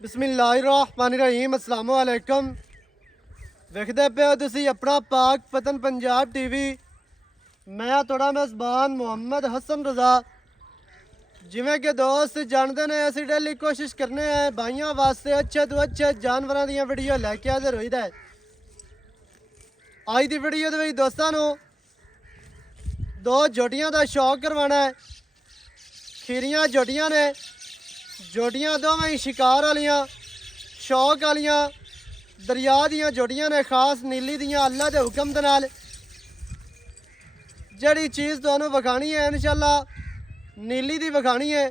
बिस्मिल्लाहिर्रहमानिर्रहीम अस्सलाम वालेकुम। ਵੇਖਦੇ ਪਏ ਹੋ ਤੁਸੀਂ ਆਪਣਾ ਪਾਕ ਪਤਨ ਪੰਜਾਬ ਟੀਵੀ। ਮੈਂ ਤੁਹਾਡਾ ਮੇਜ਼ਬਾਨ ਮੁਹੰਮਦ ਹਸਨ ਰਜ਼ਾ। ਜਿਵੇਂ ਕਿ ਦੋਸਤ ਜਾਣਦੇ ਨੇ ਅਸੀਂ ਡੇਲੀ ਕੋਸ਼ਿਸ਼ ਕਰਨੇ ਆ ਭਾਈਆਂ ਵਾਸਤੇ ਅੱਛੇ ਤੋਂ ਅੱਛੇ ਜਾਨਵਰਾਂ ਦੀਆਂ ਵੀਡੀਓ ਲੈ ਕੇ ਹਾਜ਼ਰ ਹੋਈਦਾ ਹੈ। ਅੱਜ ਦੀ ਵੀਡੀਓ ਦੇ ਵਿੱਚ ਦੋਸਤਾਂ ਨੂੰ ਦੋ ਜੋਟੀਆਂ ਦਾ ਸ਼ੌਕ ਕਰਵਾਉਣਾ ਹੈ। ਖੀਰੀਆਂ ਜੋਟੀਆਂ ਨੇ, ਜੋਟੀਆਂ ਦੋਵੇਂ ਹੀ ਸ਼ਿਕਾਰ ਵਾਲੀਆਂ ਸ਼ੌਕ ਵਾਲੀਆਂ दरिया दियां जोड़ियां ने, खास नीली दियां अल्लाह के हुक्म दे नाल। जिहड़ी चीज़ तुहानूं विखाणी है इंशाअल्लाह नीली दी विखाणी है।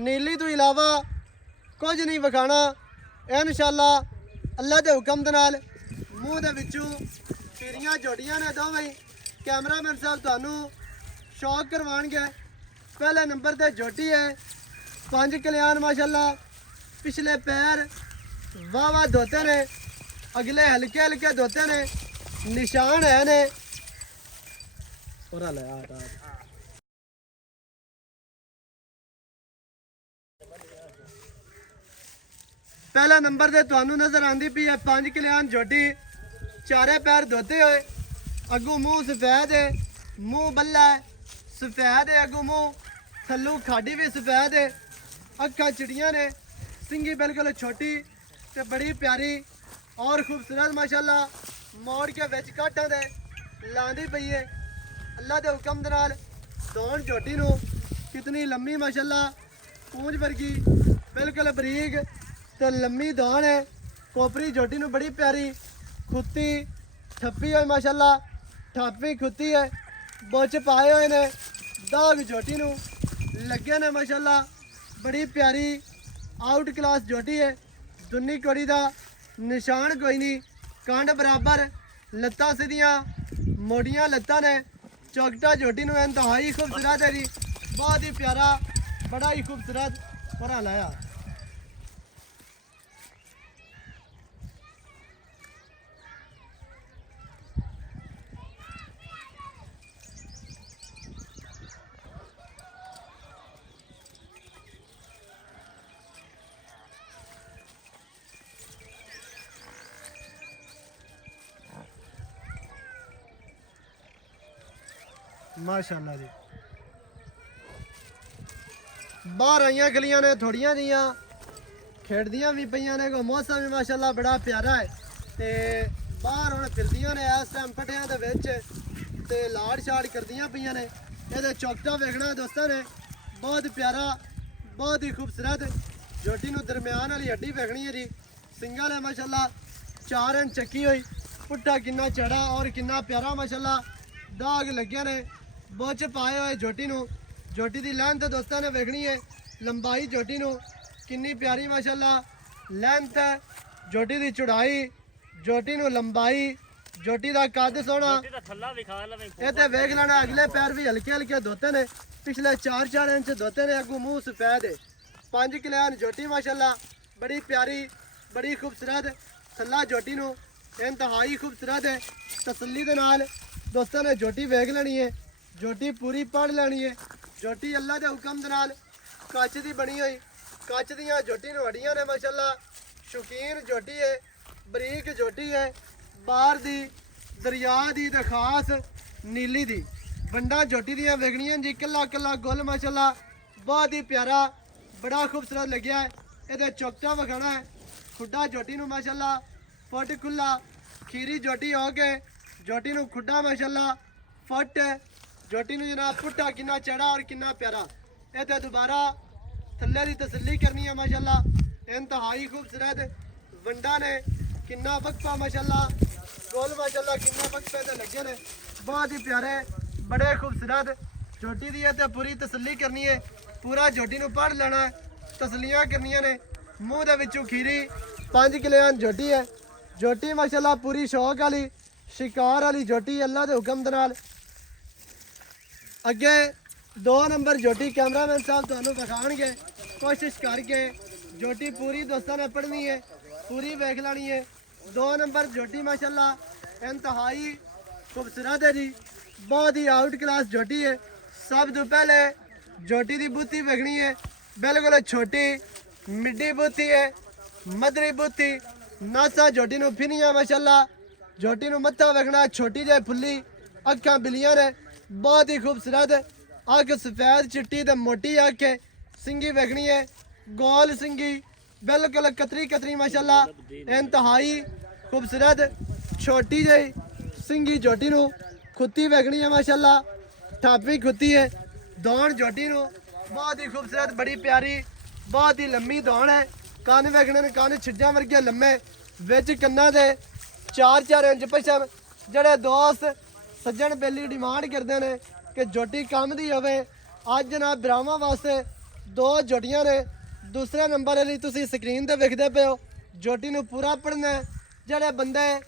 नीली तो इलावा कुछ नहीं विखाना इंशाअल्लाह अल्लाह के हुक्म दे नाल। मूँह दे विचों खीरियां जोड़ियां ने दोवें ही। कैमरामैन साहब तुहानूं शौक करवाणगे। पहले नंबर ते जोटी है, 5 कल्याण माशाअल्लाह। पिछले पैर वाह वाह धोते ने, अगले हल्के हल्के धोते ने, निशान है ने। पहला नंबर ते तुहानू नजर आंदी पई है 5 कल्याण जोटी। चारे पैर धोते हुए, अगू मूँह सफेद है, मूँह बल्ला है, सफेद है अगू मूँह, थल्लू खाडी भी सफेद है, अखा चिड़ियाँ ने, सिंगी बिल्कुल छोटी ते बड़ी प्यारी और खूबसूरत माशाल्लाह। मोड़ के विच काटां दे लांदी पई है अल्लाह दे हुक्म दे नाल। दौन झोटी नूं कितनी लम्मी माशाल्लाह, पूंछ वर्गी बिल्कुल बरीक ते लम्मी दौन है। कोपरी झोटी नूं बड़ी प्यारी खुत्ती ठप्पी हुई माशाल्लाह, ठप्पी खुत्ती है, बुच पाए हुए ने, दाग झोटी नूं लगे ने माशाल्लाह। बड़ी प्यारी आउट क्लास झोटी है। दुन्नी कड़ी का निशान कोई नहीं, कांड बराबर, लत्तां सीधियां, मोटियां लत्तां ने। चौकटा झोटी नूं इंतहाई खूबसूरत है जी, बहुत ही प्यारा, बड़ा ही खूबसूरत भरा लाया। माशाअल्लाह जी, बाहर आईया गलियां ने थोड़ियां जियां, खेड़दियां भी पईयां ने। को मौसम भी माशाअल्लाह बड़ा प्यारा है ते बाहर हुण फिरदियां ने इस टाइम पट्टियां दे विच ते लाड़ शाड़ करदियां पईयां ने। इहदे चौकटा वेखना दोस्तां ने, बहुत प्यारा, बहुत ही खूबसूरत झोटी नूं दरम्यान वाली हड्डी वेखनी है जी। सिंगल है माशाअल्लाह, 4 इंच चक्की हुई, पुट्ठा किन्ना चढ़ा और किन्ना प्यारा माशाअल्लाह, दाग लगे ने, बुच पाए हुए झोटी नूं। झोटी की लेंथ दोस्तों ने वेखनी है, लंबाई झोटी नूं किन्नी प्यारी माशाअल्लाह लेंथ है। झोटी की चौड़ाई, झोटी नूं लंबाई, झोटी का कद सोहना। ये तो वेख लेना, अगले पैर भी हल्के हल्के धोते ने, पिछले 4 इंच धोते ने, अगू मूँह सफेद है। 5 कल्याण झोटी माशाअल्लाह, बड़ी प्यारी, बड़ी खूबसूरत। थल्ला झोटी नूं इंतहाई खूबसूरत है। तसल्ली दे नाल दोस्तों ने झोटी वेख लेनी है, झोटी पूरी पढ़ लेनी है। झोटी अल्लाह के हुक्म दे नाल कच की बनी हुई, कच दियां झोटी नूं हड्डियां ने माशाअल्लाह। शौकीन झोटी है, बरीक झोटी है, बाहर दी दरिया दी ते खास नीली दी। बंडा झोटी दियां वेखणियां जी, कला कला गुल माशाअल्लाह, बहुत ही प्यारा, बड़ा खूबसूरत लग्या है। इहदे चौकटा विखाना है, खुड्डा झोटी नूं माशाअल्लाह फुट खुला। खीरी झोटी हो के झोटी नूं खुड्डा माशाअल्लाह फुट है। झोटी नूं जनाब पुट्ठा किन्ना चढ़ा और किन्ना प्यारा। ये तो दोबारा थल्ले की तसल्ली करनी है माशाअल्लाह, इंतहाई खूबसूरत। वंडा ने किन्ना वक्फा माशाअल्लाह, गोल माशाअल्लाह किन्ना वक्फे ते लगे ने, बहुत ही प्यारे, बड़े खूबसूरत। झोटी की तो पूरी तसल्ली करनी है, पूरा झोटी नूं पढ़ लेना है, तसलियां करनियां ने। मूँह दे विचों खीरी 5 कल्याण झोटी है। झोटी माशाअल्लाह पूरी शौक वाली, शिकार वाली झोटी अल्लाह के हुक्म दे नाल। अगे 2 नंबर झोटी कैमरामैन साहब तुहानूं विखाणगे, कोशिश करके झोटी पूरी दोस्तों ने पढ़नी है, पूरी वेख लेनी है। 2 नंबर झोटी माशाअल्लाह इंतहाई खूबसूरत है जी, बहुत ही आउट क्लास झोटी है। सब तो पहले झोटी की बूथी वेखनी है, बिल्कुल छोटी मिड्डी बूथी है, ਮਦਰੀ ਬੁੱਤੀ ਨਾਸਾ ਝੋਟੀ ਨੂੰ ਫਿਨੀਆਂ ਮਾਸ਼ਾਅੱਲਾ ਝੋਟੀ ਨੂੰ ਮੱਥਾ ਵੇਖਣਾ ਛੋਟੀ ਜਿਹੀ ਫੁੱਲੀ ਅੱਖਾਂ ਬਿਲੀਆਂ ਨੇ ਬਹੁਤ ਹੀ ਖੂਬਸੂਰਤ ਅੱਖ ਸਫੈਦ ਚਿੱਟੀ ਤੇ ਮੋਟੀ ਅੱਖ ਹੈ ਸਿੰਗੀ ਵੇਖਣੀ ਹੈ ਗੋਲ ਸਿੰਗੀ ਬਿਲਕੁਲ ਕਤਰੀ ਕਤਰੀ ਮਾਸ਼ਾਅੱਲਾ ਇੰਤਹਾਈ ਖੂਬਸੂਰਤ ਛੋਟੀ ਜਿਹੀ ਸਿੰਗੀ ਝੋਟੀ ਨੂੰ ਖੁੱਤੀ ਵੇਖਣੀ ਹੈ ਮਾਸ਼ਾਅੱਲਾ ਠਾਪੀ ਖੁੱਤੀ ਹੈ ਦੌਣ ਝੋਟੀ ਨੂੰ ਬਹੁਤ ਹੀ ਖੂਬਸੂਰਤ ਬੜੀ ਪਿਆਰੀ ਬਹੁਤ ਹੀ ਲੰਮੀ ਦੌਣ ਹੈ ਕੰਨ ਵੇਖਣੇ ਨੇ ਕੰਨ ਛਿੱਜਾਂ ਵਰਗੇ ਲੰਮੇ ਵਿੱਚ ਕੰਨਾਂ ਦੇ 4-4 ਇੰਚ ਪਛਮ ਜਿਹੜੇ ਦੋਸਤ ਸੱਜਣ ਬੇਲੀ ਡਿਮਾਂਡ ਕਰਦੇ ਨੇ ਕਿ ਝੋਟੀ ਕੰਮ ਦੀ ਹੋਵੇ ਅੱਜ ਨਾ ਬਰਾਵਾਂ ਵਾਸਤੇ ਦੋ ਝੋਟੀਆਂ ਨੇ ਦੂਸਰੇ ਨੰਬਰ ਲਈ ਤੁਸੀਂ ਸਕਰੀਨ ਤੇ ਵੇਖਦੇ ਪਏ ਹੋ ਝੋਟੀ ਨੂੰ ਪੂਰਾ ਪੜਨਾ ਜਿਹੜੇ ਬੰਦੇ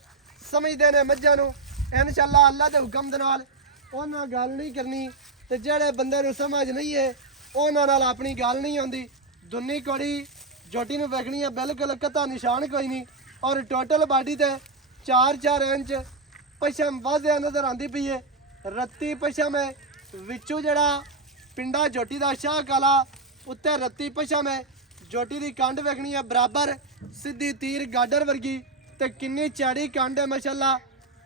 ਸਮਝਦੇ ਨੇ ਮੱਝਾਂ ਨੂੰ ਇਨਸ਼ਾਅੱਲਾ ਅੱਲਾ ਦੇ ਹੁਕਮ ਦੇ ਨਾਲ ਉਹਨਾਂ ਗੱਲ ਨਹੀਂ ਕਰਨੀ ਤੇ ਜਿਹੜੇ ਬੰਦੇ ਨੂੰ ਸਮਝ ਨਹੀਂ ਹੈ ਉਹਨਾਂ ਨਾਲ ਆਪਣੀ ਗੱਲ ਨਹੀਂ ਆਉਂਦੀ ਦੁੰਨੀ ਕੋੜੀ ਝੋਟੀ ਨੂੰ ਵੇਖਣੀ ਹੈ ਬਿਲਕੁਲ ਕਤਾ ਨਿਸ਼ਾਨ ਕੋਈ ਨਹੀਂ ਔਰ ਟੋਟਲ ਬਾਡੀ ਤੇ 4-4 ਇੰਚ ਪਛਮ ਵਾਜ਼ਿਆ ਨਜ਼ਰ ਆਂਦੀ ਪਈ ਹੈ ਰੱਤੀ ਪਛਮ ਹੈ ਵਿੱਚੋਂ ਜਿਹੜਾ ਪਿੰਡਾ ਝੋਟੀ ਦਾ ਸ਼ਾਹ ਕਾਲਾ ਉੱਤੇ ਰੱਤੀ ਪਛਮ ਹੈ ਝੋਟੀ ਦੀ ਕੰਡ ਵੇਖਣੀ ਹੈ ਬਰਾਬਰ ਸਿੱਧੀ ਤੀਰ ਗਾਡਰ ਵਰਗੀ ਤੇ ਕਿੰਨੀ ਚੌੜੀ ਕੰਡ ਹੈ ਮਾਸ਼ਾਅੱਲਾ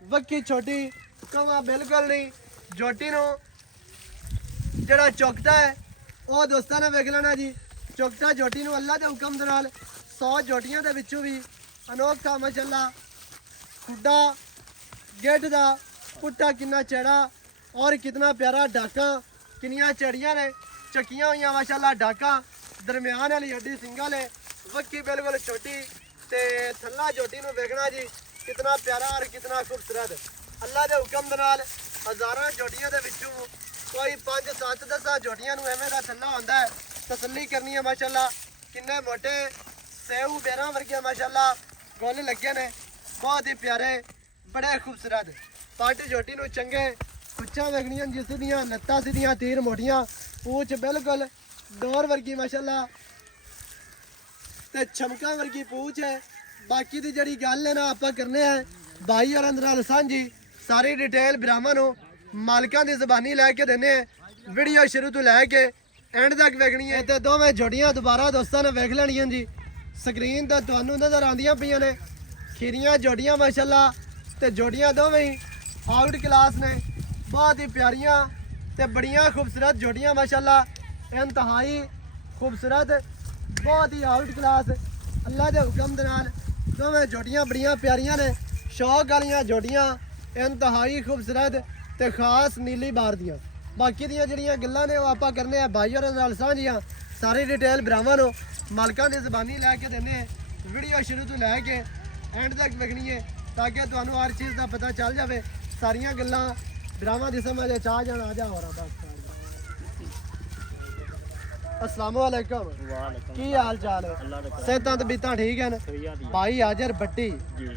ਵੱਖੀ ਛੋਟੀ ਕਵਾ ਬਿਲਕੁਲ ਨਹੀਂ ਝੋਟੀ ਨੂੰ ਜਿਹੜਾ ਚੁੱਕਦਾ ਹੈ ਉਹ ਦੋਸਤਾਂ ਨੇ ਵੇਖ ਲੈਣਾ ਜੀ ਚੁੱਕਦਾ ਝੋਟੀ ਨੂੰ ਅੱਲਾ ਦੇ ਹੁਕਮ ਦੇ ਨਾਲ 100 ਝੋਟੀਆਂ ਦੇ ਵਿੱਚੋਂ ਵੀ ਅਨੋਖਾ ਮਾਸ਼ਾਅੱਲਾ ਖੁੱਡਾ ਗੇਟ ਦਾ ਪੁੱਟਾ ਕਿੰਨਾ ਚੜਾ ਔਰ ਕਿੰਨਾ ਪਿਆਰਾ ਡਾਕਾ ਕਿੰਨੀਆਂ ਚੜੀਆਂ ਨੇ ਚੱਕੀਆਂ ਹੋਈਆਂ ਮਾਸ਼ਾਅੱਲਾ ਡਾਕਾ ਦਰਮਿਆਨ ਵਾਲੀ ਹੱਡੀ ਸਿੰਘਾਂ ਨੇ ਵੱਕੀ ਬਿਲਕੁਲ ਛੋਟੀ ਤੇ ਥੱਲਾ ਝੋਟੀ ਨੂੰ ਵੇਖਣਾ ਜੀ ਕਿੰਨਾ ਪਿਆਰਾ ਔਰ ਕਿੰਨਾ ਖੂਬਸੂਰਤ ਅੱਲਾ ਦੇ ਹੁਕਮ ਦੇ ਨਾਲ ਹਜ਼ਾਰਾਂ ਝੋਟੀਆਂ ਦੇ ਵਿੱਚੋਂ ਕੋਈ 5-7-10 ਝੋਟੀਆਂ ਨੂੰ ਐਵੇਂ ਦਾ ਥੱਲਾ ਹੁੰਦਾ ਹੈ ਤਸੱਲੀ ਕਰਨੀ ਹੈ ਮਾਸ਼ਾਅੱਲਾ ਕਿੰਨੇ ਮੋਟੇ ਸੇਊ ਬੇਰਾਂ ਵਰਗੇ ਮਾਸ਼ਾਅੱਲਾ ਗੁੱਲ ਲੱਗੇ ਨੇ ਬਹੁਤ ਹੀ ਪਿਆਰੇ ਬੜੇ ਖੂਬਸੂਰਤ ਪੱਟ ਝੋਟੀ ਨੂੰ ਚੰਗੇ ਪੁੱਛਾਂ ਵੇਖਣੀਆਂ ਜਿਸ ਦੀਆਂ ਲੱਤਾਂ ਸਿੱਧੀਆਂ ਤੀਰ ਮੋਟੀਆਂ ਪੂਛ ਬਿਲਕੁਲ ਡੋਰ ਵਰਗੀ ਮਾਸ਼ਾਅੱਲਾ ਤੇ ਚਮਕਾਂ ਵਰਗੀ ਪੂਛ ਹੈ ਬਾਕੀ ਦੀ ਜਿਹੜੀ ਗੱਲ ਹੈ ਨਾ ਆਪਾਂ ਕਰਨੇ ਆ ਬਾਈ ਔਰ ਨਾਲ ਸਾਂਝੀ ਸਾਰੀ ਡਿਟੇਲ ਬਰਾਵਾਂ ਨੂੰ ਮਾਲਕਾਂ ਦੀ ਜ਼ਬਾਨੀ ਲੈ ਕੇ ਦਿੰਨੇ ਆ ਵੀਡੀਓ ਸ਼ੁਰੂ ਤੋਂ ਲੈ ਕੇ ਐਂਡ ਤੱਕ ਵੇਖਣੀ ਹੈ ਤੇ ਦੋਵੇਂ ਜੋੜੀਆਂ ਦੁਬਾਰਾ ਦੋਸਤਾਂ ਨੇ ਵੇਖ ਲੈਣੀਆਂ ਜੀ ਸਕਰੀਨ ਤੇ ਤੁਹਾਨੂੰ ਨਜ਼ਰ ਆਉਂਦੀਆਂ ਪਈਆਂ ਨੇ ਖੀਰੀਆਂ ਜੋੜੀਆਂ ਮਾਸ਼ਾਅੱਲਾ ਤੇ ਜੋੜੀਆਂ ਦੋਵੇਂ ਹੀ ਆਊਟ ਕਲਾਸ ਨੇ ਬਹੁਤ ਹੀ ਪਿਆਰੀਆਂ ਤੇ ਬੜੀਆਂ ਖੂਬਸੂਰਤ ਜੋੜੀਆਂ ਮਾਸ਼ਾਅੱਲਾ ਇੰਤਹਾਈ ਖੂਬਸੂਰਤ ਬਹੁਤ ਹੀ ਆਊਟ ਕਲਾਸ ਅੱਲਾ ਦੇ ਹੁਕਮ ਦੇ ਨਾਲ ਦੋਵੇਂ ਜੋੜੀਆਂ ਬੜੀਆਂ ਪਿਆਰੀਆਂ ਨੇ ਸ਼ੌਕ ਵਾਲੀਆਂ ਜੋੜੀਆਂ ਇੰਤਹਾਈ ਖੂਬਸੂਰਤ ਤੇ ਖਾਸ ਨੀਲੀ ਬਾਰ ਦੀਆਂ ਬਾਕੀ ਦੀਆਂ ਜਿਹੜੀਆਂ ਗੱਲਾਂ ਨੇ ਉਹ ਆਪਾਂ ਕਰਨੇ ਆ ਭਾਈ ਹੋਰਾਂ ਨਾਲ ਸਾਂਝੀਆਂ ਸਾਰੀ ਡਿਟੇਲ ਬਰਾਵਾਂ ਨੂੰ ਮਾਲਕਾਂ ਦੀ ਜ਼ਬਾਨੀ ਲੈ ਕੇ ਦਿੰਨੇ ਆ ਵੀਡੀਓ ਸ਼ੁਰੂ ਤੋਂ ਲੈ ਕੇ ਐਂਡ ਤੱਕ ਵੇਖਣੀ ਹੈ ਤਾਂ ਕਿ ਤੁਹਾਨੂੰ ਹਰ ਚੀਜ਼ ਦਾ ਪਤਾ ਚੱਲ ਜਾਵੇ ਸਾਰੀਆਂ ਗੱਲਾਂ ਬਰਾਵਾਂ ਦੀ ਸਮਝ ਚਾਹ ਜਾਣ ਆ ਜਾ ਹੋ ਰਹਾ ਬਸ अस्सलाम वालेकुम की हाल चाल है सेहतां ते बीतां ठीक है भाई हाजर बट्टी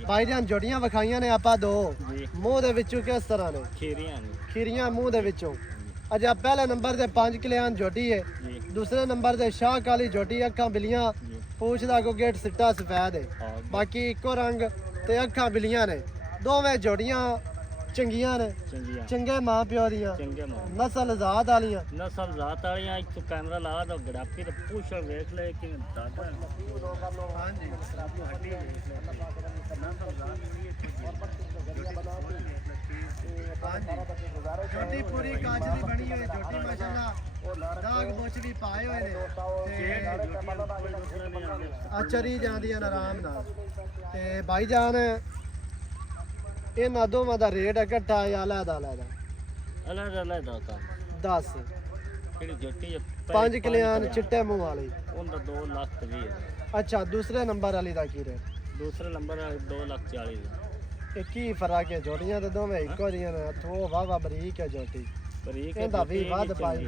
भाई जान जोड़ियां विखाइयां ने आपां दो मूंह दे विचों किस तरह ने खीरियां मूंह दे विचों अच्छा पहले नंबर ते 5 किलियान जोटी है दूसरे नंबर ते शाह काली जोटी अखां बिलियां पूछ दा को गेट सिट्टा सफेद है बाकी इको रंग ते अखां बिलियां ने दोवें जोड़ियां ਚੰਗੀਆਂ ਨੇ ਚੰਗੇ ਮਾਂ ਪਿਓ ਦੀਆਂ ਨਸਲ ਜ਼ਾਤ ਵਾਲੀਆਂ ਇੱਕ ਕੈਮਰਾ ਲਾ ਦੋ ਗੜਾਪੀ ਤੇ ਪੁੱਛ ਵੇਖ ਲੈ ਕਿ ਦਾਦਾ ਹਾਂਜੀ ਜੋਟੀ ਪੂਰੀ ਕਾਚ ਦੀ ਬਣੀ ਹੋਈ ਜੋਟੀ ਮਾਸ਼ਾਅੱਲਾ ਦਾਗ ਮੁੱਛ ਵੀ ਪਾਏ ਹੋਏ ਨੇ ਤੇ ਚਰੀ ਜਾਂਦੀਆਂ ਨੇ ਆਰਾਮ ਨਾਲ ਤੇ ਭਾਈ ਜਾਨ ਇਹਨਾਂ ਦੋਵਾਂ ਦਾ ਰੇਟ ਇਕੱਠਾ ਜਾਂ ਅਲੱਗ ਅਲੱਗ ਤਾਂ 10 ਜਿਹੜੀ ਜੋਟੀ 5 ਕਿਲਿਆਨ ਚਿੱਟੇ ਮੂੰਹ ਵਾਲੀ ਉਹਦਾ 2 ਲੱਖ ਤੇ 20 ਅੱਛਾ ਦੂਸਰੇ ਨੰਬਰ ਵਾਲੀ ਦਾ ਕੀ ਰੇਟ ਦੂਸਰੇ ਨੰਬਰ 2 ਲੱਖ 40 ਇਹ ਕੀ ਫਰਕ ਹੈ ਜੋੜੀਆਂ ਤੇ ਦੋਵੇਂ ਇੱਕੋ ਜਿਹੀਆਂ ਨੇ ਥੋ ਵਾਵਾ ਬਰੀਕ ਹੈ ਜੋਟੀ ਬਰੀਕ ਇਹਦਾ ਵੀ ਵੱਧ ਪਾਈ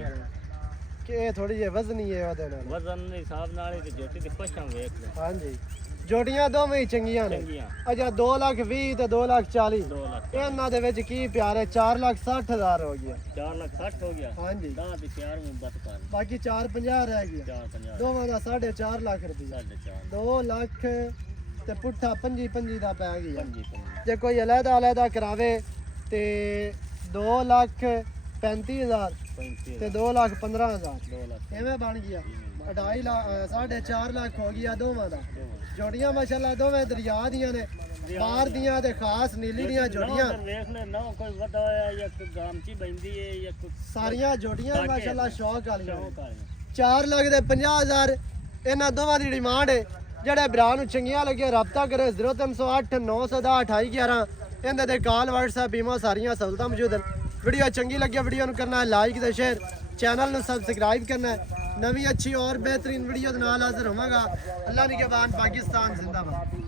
ਕਿ ਇਹ ਥੋੜੀ ਜਿਹੀ ਵਜ਼ਨੀ ਹੈ ਉਹਦੇ ਨਾਲ ਵਜ਼ਨ ਦੇ ਹਿਸਾਬ ਨਾਲ ਇਹ ਜੋਟੀ ਦੀ ਪਛਾਣ ਵੇਖ ਲੈ ਹਾਂਜੀ ਜੋੜੀਆਂ ਦੋਵੇਂ ਹੀ ਚੰਗੀਆਂ ਨੇ ਅੱਛਾ 2 ਲੱਖ 20 ਤੇ 2 ਲੱਖ 40 ਇਹਨਾਂ ਦੇ ਵਿੱਚ ਕੀ ਪਿਆਰ ਹੈ 4 ਲੱਖ 60,000 ਹੋ ਗਿਆ 4 ਲੱਖ 60 ਹੋ ਗਿਆ ਹਾਂਜੀ 10 ਦੀ 4 ਨੂੰ ਬਤ ਕਰ ਬਾਕੀ 450 ਰਹਿ ਗਿਆ 450 ਦੋਵਾਂ ਦਾ 4.5 ਲੱਖ ਰੁਪਏ 2 ਲੱਖ ਤੇ ਪੁੱਠਾ 25 ਦਾ ਪੈ ਗਿਆ ਜੇ ਕੋਈ ਅਲੱਗਾ ਕਰਾਵੇ ਤੇ 2 ਲੱਖ 35,000 ਤੇ 2 ਲੱਖ 15,000 ਐਵੇਂ ਬਣ ਗਿਆ 2.5 ਲੱਖ 4.5 ਲੱਖ ਹੋ ਗਿਆ ਦੋਵਾਂ ਦਾ ਜੋੜੀਆਂ ਮਾਸ਼ਾਅੱਲਾ ਦੋਵੇਂ ਦਰਿਆ ਦੀਆਂ ਨੇ ਬਾਹਰ ਦੀਆਂ ਤੇ ਖਾਸ ਨੀਲੀ ਦੀਆਂ ਜੋੜੀਆਂ ਵੇਖ ਲੈ ਨਾ ਕੋਈ ਵੱਡਾ ਹੋਇਆ ਜਾਂ ਕੋਈ ਗਾਮਚੀ ਬੈਂਦੀ ਹੈ ਜਾਂ ਕੋਈ ਸਾਰੀਆਂ ਜੋੜੀਆਂ ਮਾਸ਼ਾਅੱਲਾ ਸ਼ੌਕ ਵਾਲੀਆਂ ਸ਼ੌਕ ਵਾਲੀਆਂ 4 ਲੱਖ ਦੇ 50,000 ਇਹਨਾਂ ਦੋਵਾਂ ਦੀ ਡਿਮਾਂਡ ਹੈ। ਜਿਹੜੇ ਭਰਾ ਨੂੰ ਚੰਗੀਆਂ ਲੱਗੀਆਂ ਰਾਬਤਾ ਕਰੇ 0308 910 2811 ਇਹਦੇ ਤੇ ਕਾਲ WhatsApp ਬੀਮਾ ਸਾਰੀਆਂ ਸਹੂਲਤਾਂ ਮੌਜੂਦ ਹਨ। ਵੀਡੀਓ ਚੰਗੀ ਲੱਗੀ ਵੀਡੀਓ ਨੂੰ ਕਰਨਾ ਲਾਈਕ ਤੇ ਸ਼ੇਅਰ ਚੈਨਲ ਨੂੰ ਸਬਸਕ੍ਰਾਈਬ ਕਰਨਾ ਨਵੀਂ ਅੱਛੀ ਔਰ ਬਿਹਤਰੀਨ ਵੀਡੀਓ ਦੇ ਨਾਲ ਹਾਜ਼ਰ ਹੋਵਾਂਗਾ। ਅੱਲਾਹ ਨਿਗਹਿਬਾਨ ਪਾਕਿस्तान जिंदाबाद।